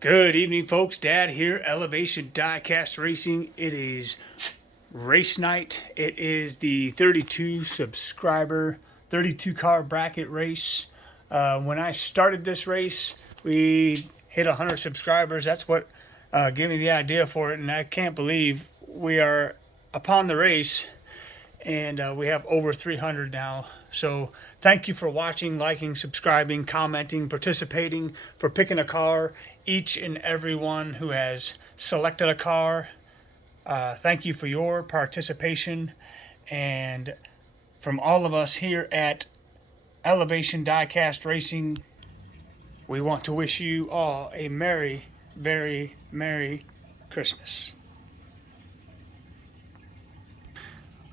Good evening, folks. Dad here, Elevation Diecast Racing. It is race night. It is the 32 subscriber, 32 car bracket race. When I started this race, we hit 100 subscribers. That's what gave me the idea for it, and I can't believe we are upon the race, and we have over 300 now. So thank you for watching, liking, subscribing, commenting, participating, for picking a car. Each and every one who has selected a car, thank you for your participation. And from all of us here at Elevation Diecast Racing, we want to wish you all a very Merry Christmas.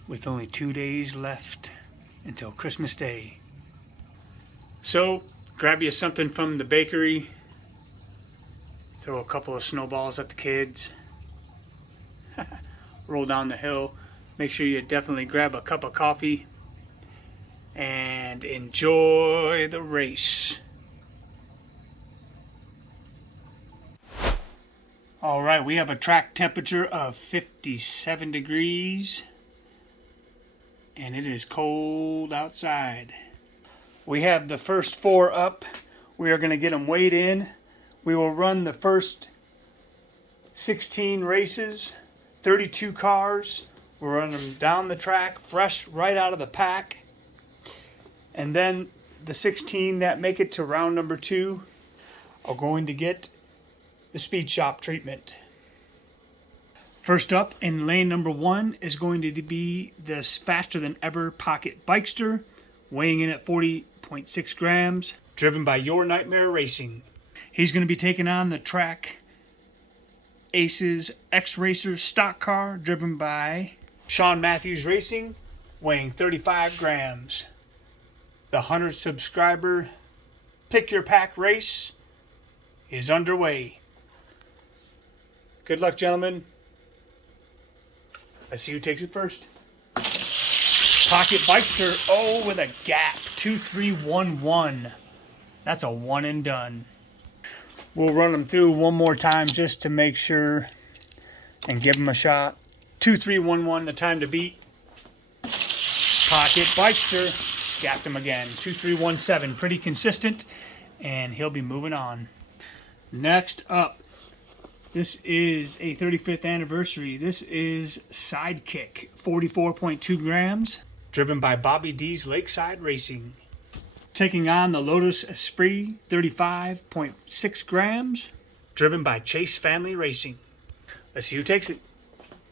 With only 2 days left until Christmas Day. So grab you something from the bakery. Throw a couple of snowballs at the kids. Roll down the hill. Make sure you definitely grab a cup of coffee. And enjoy the race. Alright, we have a track temperature of 57 degrees. And it is cold outside. We have the first 4 up. We are going to get them weighed in. We will run the first 16 races, 32 cars. We'll run them down the track, fresh right out of the pack. And then the 16 that make it to round number 2 are going to get the speed shop treatment. First up in lane number 1 is going to be this faster than ever pocket bikester, weighing in at 40.6 grams, driven by Your Nightmare Racing. He's going to be taking on the Track Aces X-Racers stock car, driven by Sean Matthews Racing, weighing 35 grams. The 100 subscriber Pick Your Pack race is underway. Good luck, gentlemen. Let's see who takes it first. Pocket Bikester, with a gap, 2311. That's a one and done. We'll run them through one more time just to make sure and give them a shot. 2311, the time to beat. Pocket Bikester, gapped him again. 2317, pretty consistent, and he'll be moving on. Next up, this is a 35th anniversary. This is Sidekick, 44.2 grams, driven by Bobby D's Lakeside Racing. Taking on the Lotus Esprit, 35.6 grams, driven by Chase Family Racing. Let's see who takes it.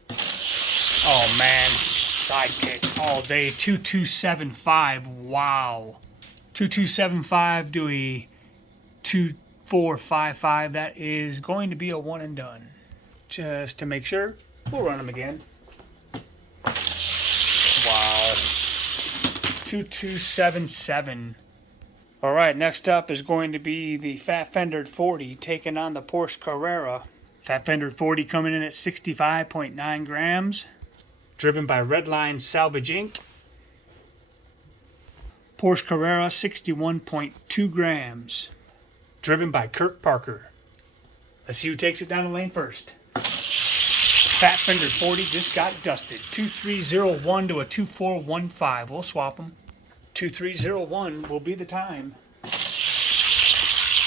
Oh man, Sidekick all day, 2275, wow. 2275 to a 2455, that is going to be a one and done. Just to make sure, we'll run them again. Wow, 2277. All right, next up is going to be the Fat Fendered 40 taking on the Porsche Carrera. Fat Fendered 40 coming in at 65.9 grams, driven by Redline Salvage Inc. Porsche Carrera, 61.2 grams, driven by Kirk Parker. Let's see who takes it down the lane first. Fat Fendered 40 just got dusted. 2301 to a 2415. We'll swap them. 2301 will be the time.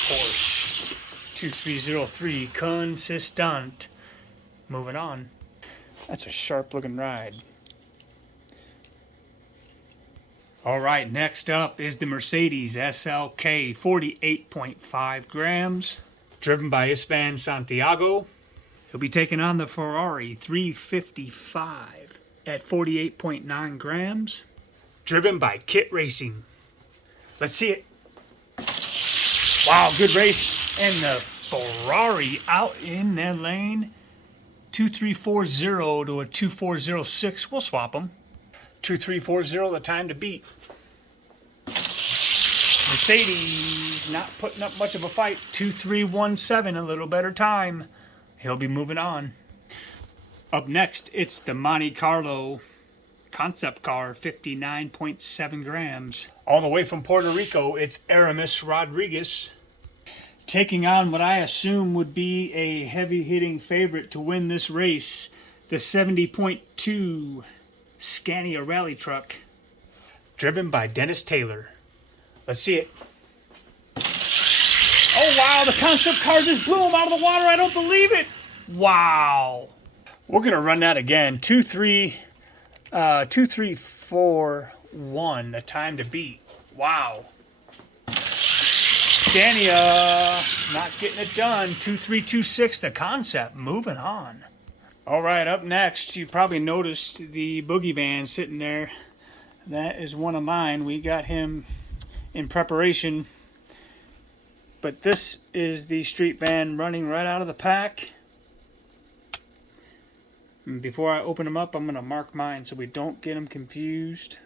Porsche 2303, consistent. Moving on. That's a sharp looking ride. All right, next up is the Mercedes SLK, 48.5 grams, driven by Isvan Santiago. He'll be taking on the Ferrari 355 at 48.9 grams. Driven by Kit Racing. Let's see it. Wow, good race. And the Ferrari out in that lane. 2340 to a 2406. We'll swap them. 2340, the time to beat. Mercedes not putting up much of a fight. 2317, a little better time. He'll be moving on. Up next, it's the Monte Carlo concept car, 59.7 grams. All the way from Puerto Rico, it's Aramis Rodriguez. Taking on what I assume would be a heavy-hitting favorite to win this race, the 70.2 Scania Rally Truck, driven by Dennis Taylor. Let's see it. Oh, wow, the concept car just blew him out of the water. I don't believe it. Wow. We're going to run that again. 2-3-4-1, the time to beat. Wow. Scania not getting it done. 2-3-2-6, the concept. Moving on. All right, up next, you probably noticed the boogie van sitting there. That is one of mine. We got him in preparation. But this is the street van running right out of the pack. And before I open them up, I'm going to mark mine so we don't get them confused.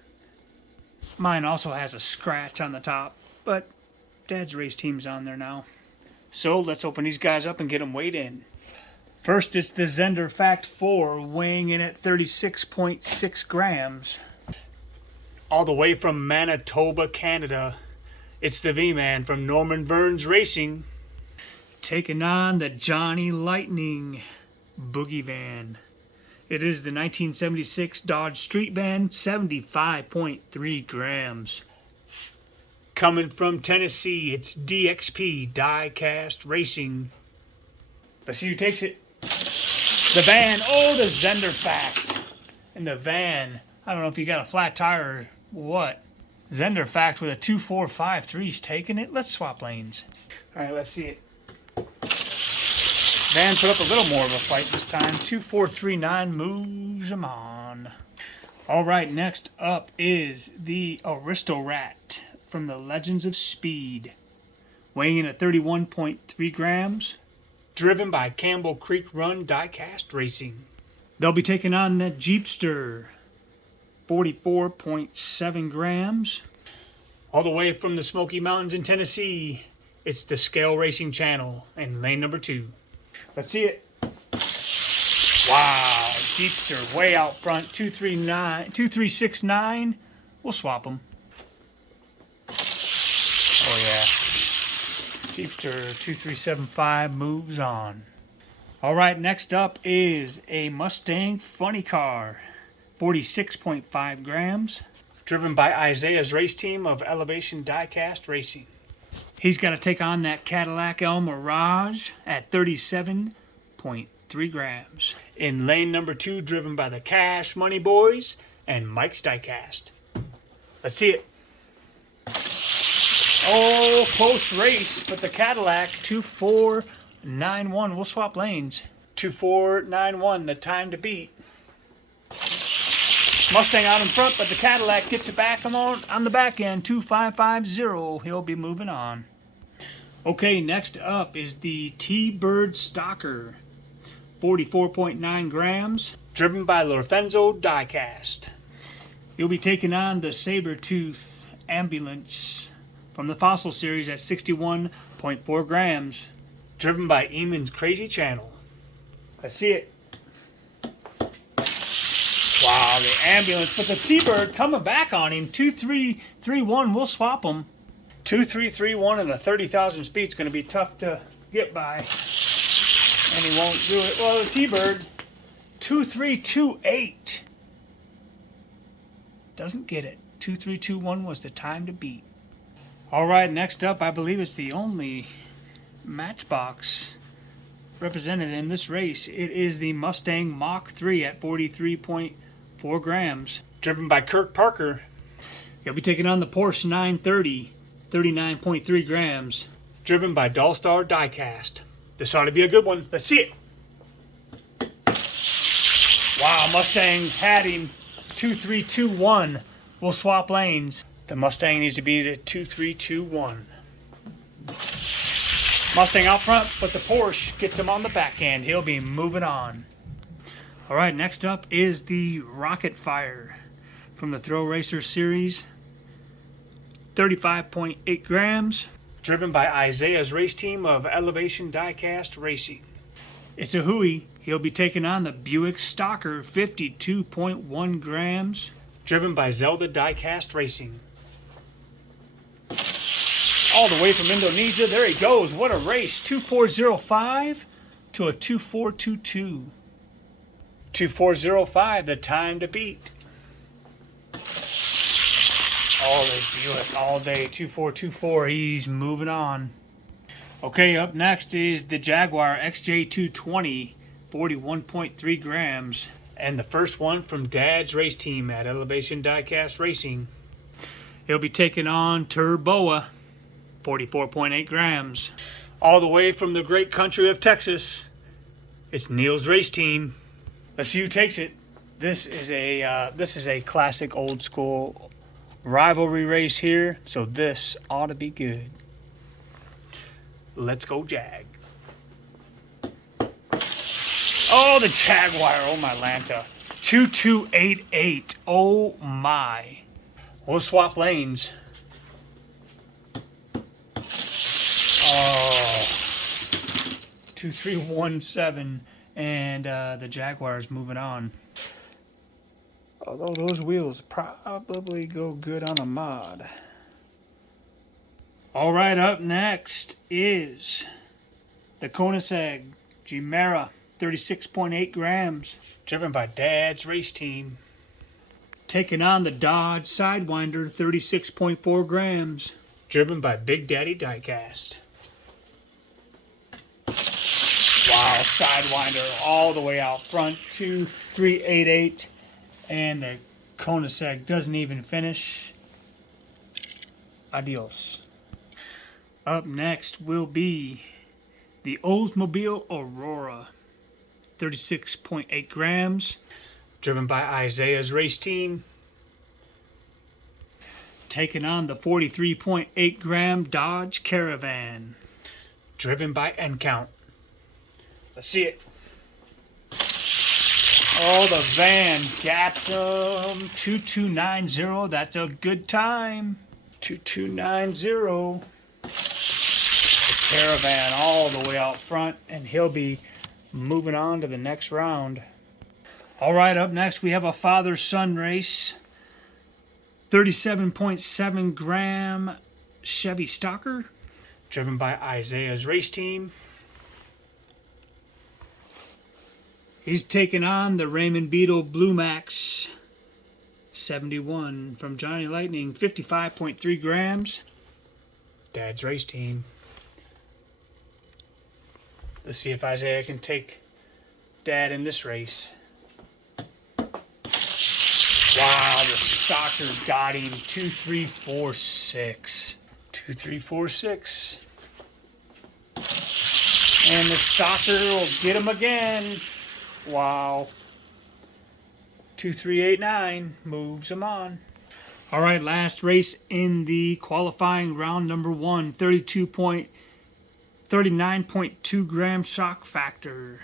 Mine also has a scratch on the top, but Dad's race team's on there now. So let's open these guys up and get them weighed in. First, it's the Zender Fact 4, weighing in at 36.6 grams. All the way from Manitoba, Canada, it's the V-Man from Norman Burns Racing, taking on the Johnny Lightning Boogie Van. It is the 1976 Dodge Street Van, 75.3 grams. Coming from Tennessee, it's DXP Die-Cast Racing. Let's see who takes it. The van, oh, the Zender Fact. And the van, I don't know if you got a flat tire or what. Zender Fact with a 2.453's taking it. Let's swap lanes. All right, let's see it. Van put up a little more of a fight this time. 2.439 moves him on. All right, next up is the Aristorat from the Legends of Speed, weighing in at 31.3 grams, driven by Campbell Creek Run Die-Cast Racing. They'll be taking on that Jeepster, 44.7 grams. All the way from the Smoky Mountains in Tennessee, it's the Scale Racing Channel in lane number 2. Let's see it. Wow, Jeepster way out front, 2369. We'll swap them. Oh yeah. Jeepster 2375 moves on. All right, next up is a Mustang Funny Car, 46.5 grams, driven by Isaiah's race team of Elevation Die-Cast Racing. He's got to take on that Cadillac El Mirage at 37.3 grams. In lane number 2, driven by the Cash Money Boys and Mike's Diecast. Let's see it. Oh, close race, but the Cadillac 2491. We'll swap lanes. 2491, the time to beat. Mustang out in front, but the Cadillac gets it back on the back end. 2550. He'll be moving on. Okay, next up is the T-Bird Stalker, 44.9 grams, driven by Lorfenzo Diecast. He'll be taking on the Sabertooth Ambulance from the Fossil series at 61.4 grams, driven by Eamon's Crazy Channel. Let's see it. Wow, the ambulance, but the T-Bird coming back on him. 2331, we'll swap them. 2331 and a 30,000 speed is going to be tough to get by. And he won't do it. Well, the T-Bird, 2328. Doesn't get it. 2321 was the time to beat. All right, next up, I believe it's the only Matchbox represented in this race. It is the Mustang Mach 3 at 43.4 grams, driven by Kirk Parker. He'll be taking on the Porsche 930, 39.3 grams, driven by Dollstar Diecast. This ought to be a good one. Let's see it. Wow, Mustang had him. 2321. We'll swap lanes. The Mustang needs to be at 2321. Mustang out front, but the Porsche gets him on the back end. He'll be moving on. All right, next up is the Rocket Fire from the Thrill Racer series. 35.8 grams, driven by Isaiah's race team of Elevation Diecast Racing. It's a Huey. He'll be taking on the Buick Stalker, 52.1 grams, driven by Zelda Diecast Racing. all the way from Indonesia. There he goes. What a race. 2405 to a 2422. 2405, the time to beat. Oh, they do it all day. 2424, he's moving on. Okay, up next is the Jaguar XJ220, 41.3 grams. And the first one from Dad's race team at Elevation Diecast Racing. He'll be taking on Turboa, 44.8 grams. All the way from the great country of Texas, it's Neil's race team. Let's see who takes it. This is a classic old school rivalry race here, so this ought to be good. Let's go Jag. Oh, the Jaguar. Oh, my Lanta. 2288. Oh, my. We'll swap lanes. Oh. 2317. And the Jaguar is moving on. Although those wheels probably go good on a mod. All right, up next is the Koenigsegg Chimera, 36.8 grams, driven by Dad's race team. Taking on the Dodge Sidewinder, 36.4 grams, driven by Big Daddy Diecast. Wow, Sidewinder all the way out front, 2388, and the Koenigsegg doesn't even finish. Adios. Up next will be the Oldsmobile Aurora, 36.8 grams, driven by Isaiah's race team. Taking on the 43.8 gram Dodge Caravan, driven by Encount. Let's see it. Oh, the van gaps him. 2290. That's a good time. 2290. The Caravan all the way out front, and he'll be moving on to the next round. All right, up next we have a father-son race. 37.7 gram Chevy Stalker, driven by Isaiah's race team. He's taking on the Raymond Beetle Blue Max 71 from Johnny Lightning, 55.3 grams. Dad's race team. Let's see if Isaiah can take Dad in this race. Wow, the Stalker got him. 2346. 2346. And the Stalker will get him again. Wow. 2389 moves him on. All right, last race in the qualifying round number 1. 39.2 gram shock factor.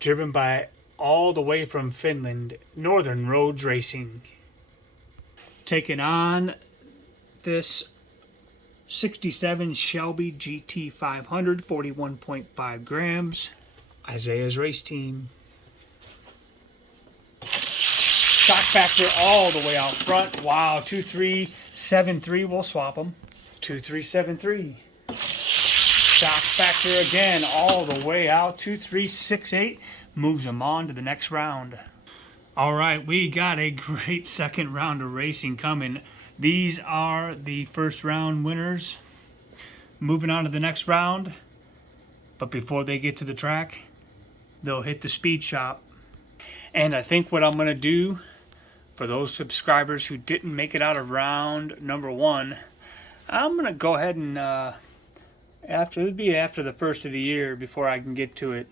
Driven by all the way from Finland, Northern Roads Racing. Taking on this 67 Shelby GT 500, 41.5 grams. Isaiah's race team. Shock factor all the way out front. Wow, 2373. We'll swap them. 2373. Shock factor again all the way out. 2368 moves them on to the next round. All right, we got a great second round of racing coming. These are the first round winners. Moving on to the next round. But before they get to the track, they'll hit the speed shop. And I think what I'm going to do for those subscribers who didn't make it out of round number 1, I'm going to go ahead and after the first of the year before I can get to it.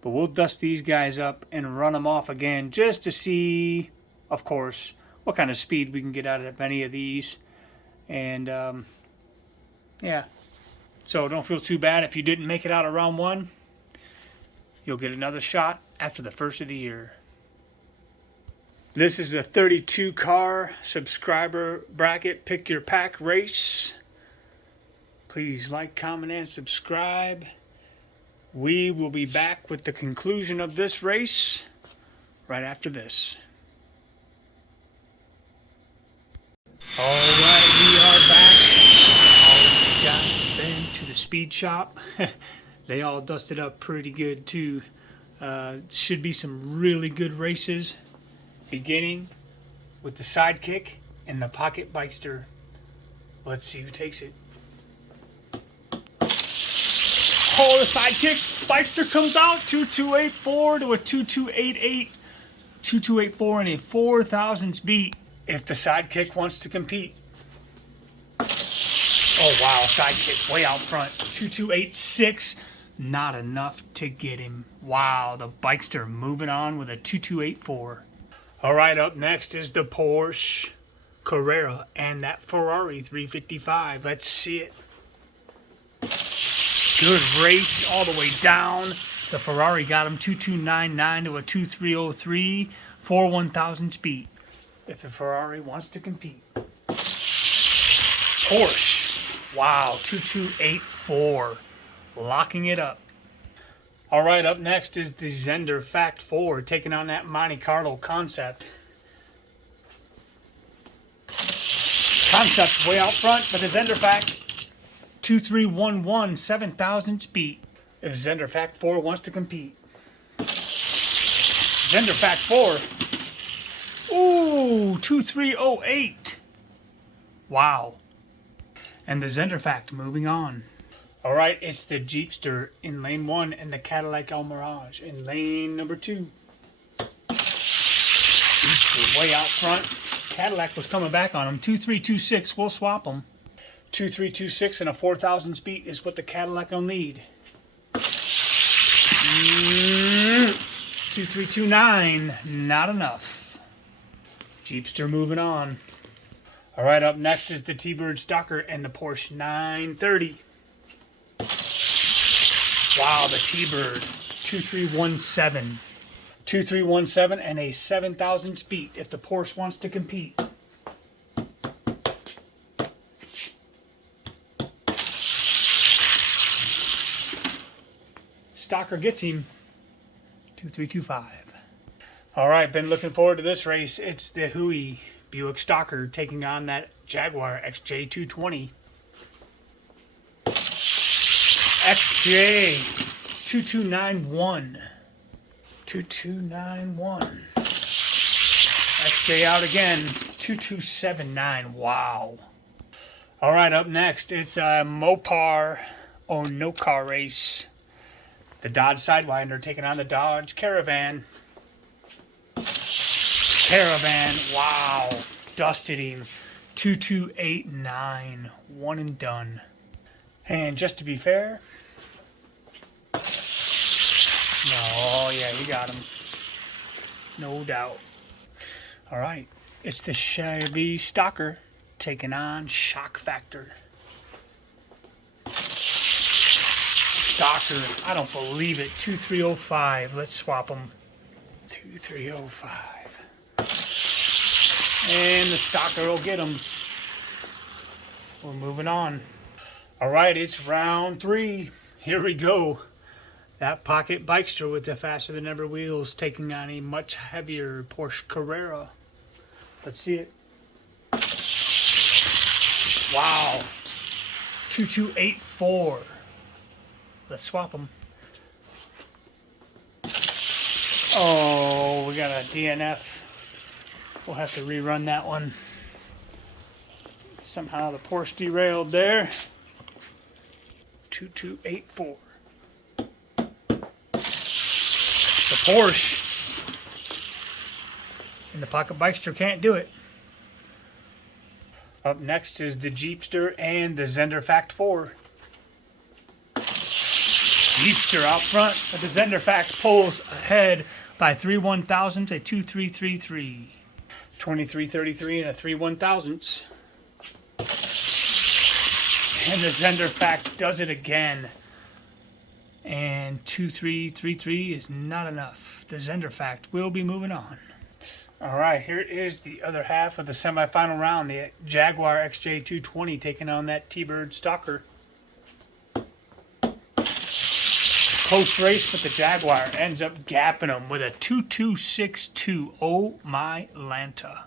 But we'll dust these guys up and run them off again just to see, of course, what kind of speed we can get out of any of these. And yeah, so don't feel too bad if you didn't make it out of round 1. You'll get another shot after the first of the year. This is the 32 car subscriber bracket pick your pack race. Please like, comment, and subscribe. We will be back with the conclusion of this race right after this. All right, we are back. to the speed shop. They all dusted up pretty good too. Should be some really good races, beginning with the Sidekick and the Pocket Bikester. Let's see who takes it. Oh, the Sidekick Bikester comes out 2284 to a 2288. 2284 and a 4,000s beat if the Sidekick wants to compete. Oh wow, Sidekick way out front. 2286, not enough to get him. Wow, the Bikester moving on with a 2284. All right, up next is the Porsche Carrera and that Ferrari 355. Let's see it. Good race all the way down. The Ferrari got him 2299 to a 2303, 4/1000 beat. If the Ferrari wants to compete. Porsche, wow, 2284, locking it up. All right, up next is the Zender Fact 4, taking on that Monte Carlo Concept. Concept's way out front, but the Zender Fact 2311, 7,000 beat. If Zender Fact 4 wants to compete. Zender Fact 4. Ooh, 2308. Wow. And the Zender Fact moving on. All right, it's the Jeepster in lane 1 and the Cadillac Mirage in lane number 2. Jeepster way out front. Cadillac was coming back on him. 2326, we'll swap them. 2326 and a 4,000 speed is what the Cadillac will need. 2329, not enough. Jeepster moving on. All right, up next is the T-Bird Stalker and the Porsche 930. Wow, the T-Bird 2317. 2317 and a 7,000 speed if the Porsche wants to compete. Stalker gets him 2325. All right, been looking forward to this race. It's the Huey Buick Stalker taking on that Jaguar XJ220. XJ 2291. 2291. XJ out again. 2279. Wow. All right, up next, it's a Mopar or No Car Race. The Dodge Sidewinder taking on the Dodge Caravan. Caravan, wow, dusted him. 2289, one and done. And just to be fair, no, yeah, he got him. No doubt. All right, it's the Chevy Stalker taking on Shock Factor. Stalker, I don't believe it. 2305. Let's swap them. 2305. And the Stalker will get him. We're moving on. All right, it's round 3. Here we go. That Pocket Bikester with the faster than ever wheels taking on a much heavier Porsche Carrera. Let's see it. Wow. 2284. Let's swap them. Oh, we got a DNF. We'll have to rerun that one. Somehow the Porsche derailed there. 2284. The Porsche and the Pocket Bikester can't do it. Up next is the Jeepster and the Zender Fact 4. Jeepster out front, but the Zender Fact pulls ahead by 3/1000s, a 2333. 2333 and a 3/1000s. And the Zender Fact does it again. And 2333 is not enough. The Zender Fact will be moving on. All right, here is the other half of the semifinal round. The Jaguar XJ220 taking on that T-Bird Stalker. Close race, but the Jaguar ends up gapping them with a 2262. Oh my Lanta.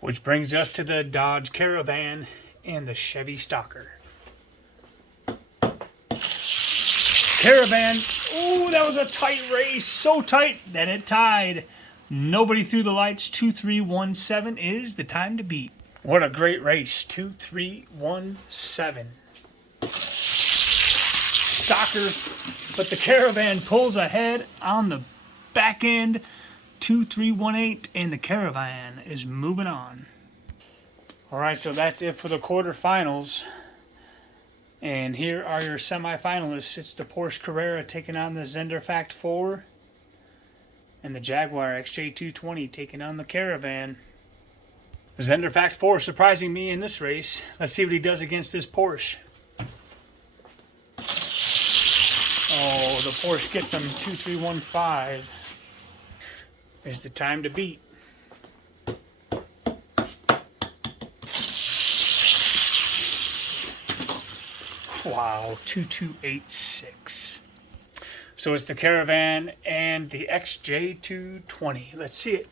Which brings us to the Dodge Caravan and the Chevy Stalker. Caravan. Oh, that was a tight race. So tight that it tied. Nobody threw the lights. 2317 is the time to beat. What a great race. 2317. Stalker. But the Caravan pulls ahead on the back end. 2318. And the Caravan is moving on. Alright, so that's it for the quarterfinals. And here are your semifinalists. It's the Porsche Carrera taking on the Zenderfact 4. And the Jaguar XJ220 taking on the Caravan. The Zenderfact 4 surprising me in this race. Let's see what he does against this Porsche. Oh, the Porsche gets him. 2315 is the time to beat. Wow, 2286. So it's the Caravan and the XJ220. Let's see it.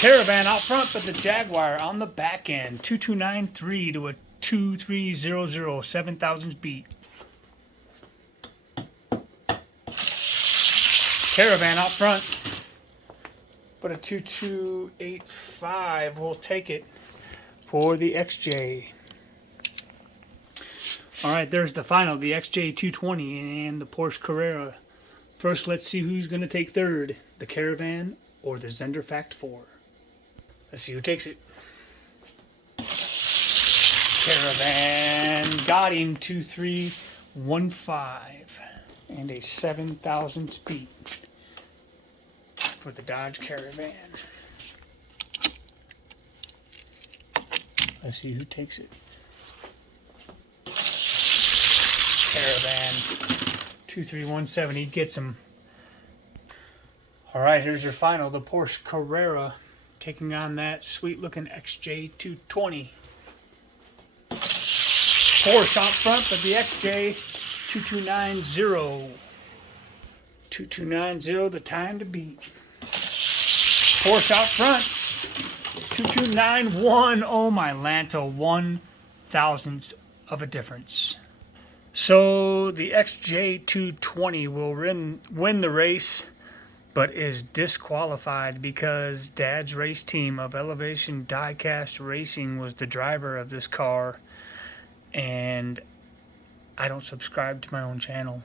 Caravan out front, but the Jaguar on the back end. 2293 to a 2300, 7,000 beat. Caravan out front, but a 2285 will take it for the XJ. Alright, there's the final, the XJ220 and the Porsche Carrera. First, let's see who's going to take third, the Caravan or the Zenderfact 4. Let's see who takes it. Caravan got him. 2315 and a 7,000 speed for the Dodge Caravan. Let's see who takes it. Caravan 2317, he gets him. Alright, here's your final, the Porsche Carrera taking on that sweet looking XJ220. Porsche out front, but the XJ 2290. 2290, the time to beat. Porsche out front, 2291. Oh my Lanta, 1/1000th of a difference. So the XJ220 will win the race, but is disqualified because Dad's race team of Elevation Diecast Racing was the driver of this car, and I don't subscribe to my own channel.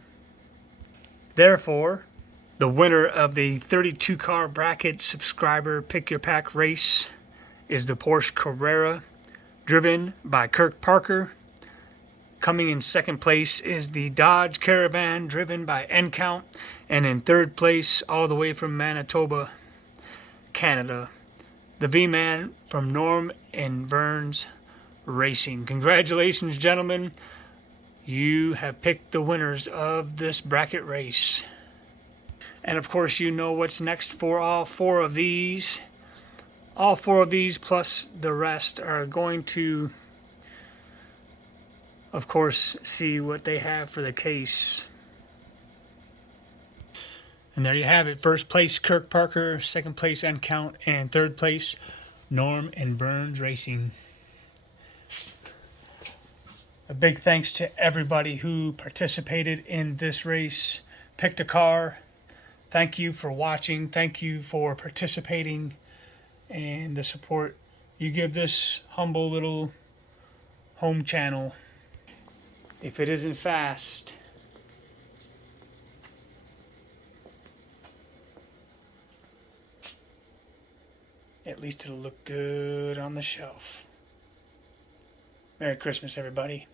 Therefore, the winner of the 32 car bracket subscriber pick your pack race is the Porsche Carrera, driven by Kirk Parker. Coming in second place is the Dodge Caravan, driven by N-Count. And in third place, all the way from Manitoba, Canada, the V-Man from Norm and Burns Racing. Congratulations, gentlemen. You have picked the winners of this bracket race. And of course, you know what's next for all four of these. All four of these plus the rest are going to, of course, see what they have for the case. And there you have it. First place, Kirk Parker. Second place, N-Count. And third place, Norm and Burns Racing. A big thanks to everybody who participated in this race, picked a car. Thank you for watching. Thank you for participating and the support you give this humble little home channel. If it isn't fast, at least it'll look good on the shelf. Merry Christmas, everybody.